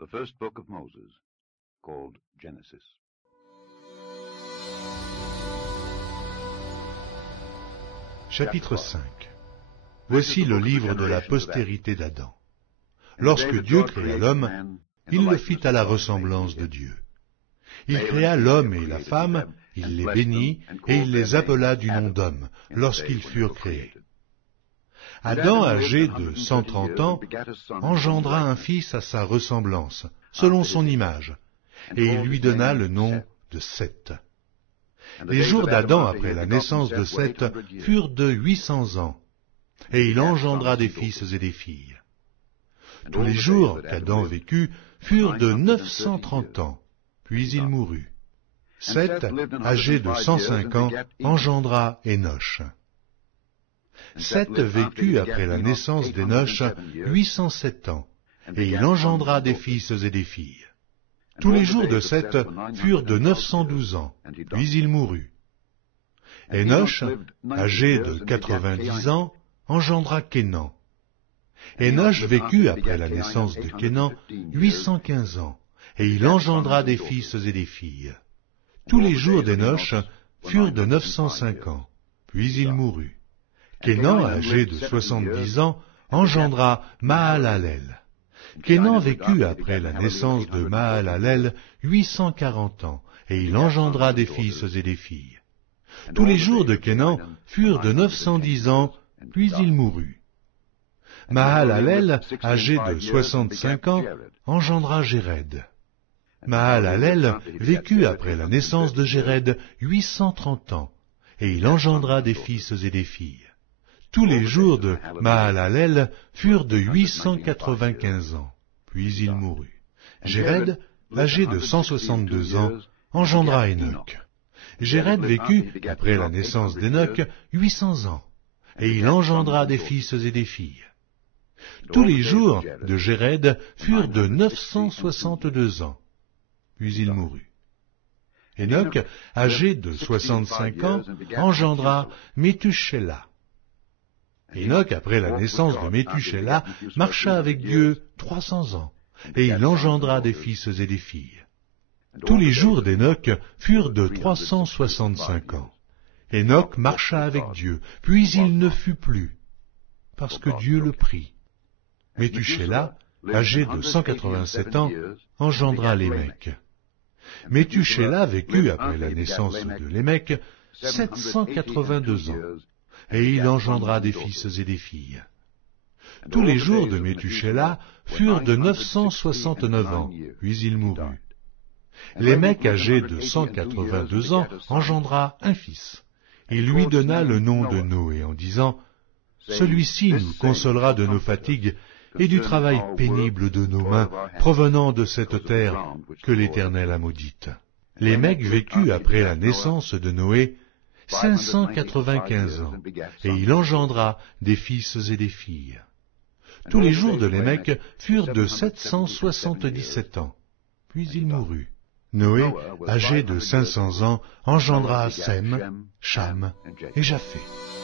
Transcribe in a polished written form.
the first book of Moses, called Genesis. Chapitre 5. Voici le livre de la postérité d'Adam. Lorsque Dieu créa l'homme, il le fit à la ressemblance de Dieu. Il créa l'homme et la femme, il les bénit, et il les appela du nom d'homme, lorsqu'ils furent créés. Adam, âgé de 130 ans, engendra un fils à sa ressemblance, selon son image, et il lui donna le nom de Seth. Les jours d'Adam après la naissance de Seth furent de 800 ans, et il engendra des fils et des filles. Tous les jours qu'Adam vécut furent de 930 ans, puis il mourut. Seth, âgé de 105 ans, engendra Énoch. Seth vécut après la naissance d'Énoch 807 ans, et il engendra des fils et des filles. Tous les jours de Seth furent de 912 ans, puis il mourut. Énoch, âgé de 90 ans, engendra Kénan. Énoch vécut après la naissance de Kénan 815 ans, et il engendra des fils et des filles. Tous les jours d'Énoch furent de 905 ans, puis il mourut. Kénan, âgé de 70 ans, engendra Mahalalel. Kénan vécut après la naissance de Mahalalel 840 ans, et il engendra des fils et des filles. Tous les jours de Kénan furent de 910 ans, puis il mourut. Mahalalel, âgé de 65 ans, engendra Jéred. Mahalalel vécut après la naissance de Jéred 830 ans, et il engendra des fils et des filles. Tous les jours de Mahalalel furent de 895 ans, puis il mourut. Jéred, âgé de 162 ans, engendra Enoch. Jéred vécut, après la naissance d'Enoch, 800 ans, et il engendra des fils et des filles. Tous les jours de Jéred furent de 962 ans, puis il mourut. Enoch, âgé de 65 ans, engendra Méthusélah. Enoch, après la naissance de Méthusélah, marcha avec Dieu 300 ans, et il engendra des fils et des filles. Tous les jours d'Enoch furent de 365 ans. Enoch marcha avec Dieu, puis il ne fut plus, parce que Dieu le prit. Méthusélah, âgé de 187 ans, engendra Lémec. Méthusélah vécut après la naissance de Lémec 782 ans, et il engendra des fils et des filles. Tous les jours de Méthusélah furent de 969 ans, puis il mourut. Lémec, âgé de 182 ans, engendra un fils. Il lui donna le nom de Noé en disant « Celui-ci nous consolera de nos fatigues et du travail pénible de nos mains provenant de cette terre que l'Éternel a maudite. » Lémec vécut après la naissance de Noé 595 ans, et il engendra des fils et des filles. Tous les jours de Lémec furent de 777 ans, puis il mourut. Noé, âgé de 500 ans, engendra Sem, Cham et Japheth.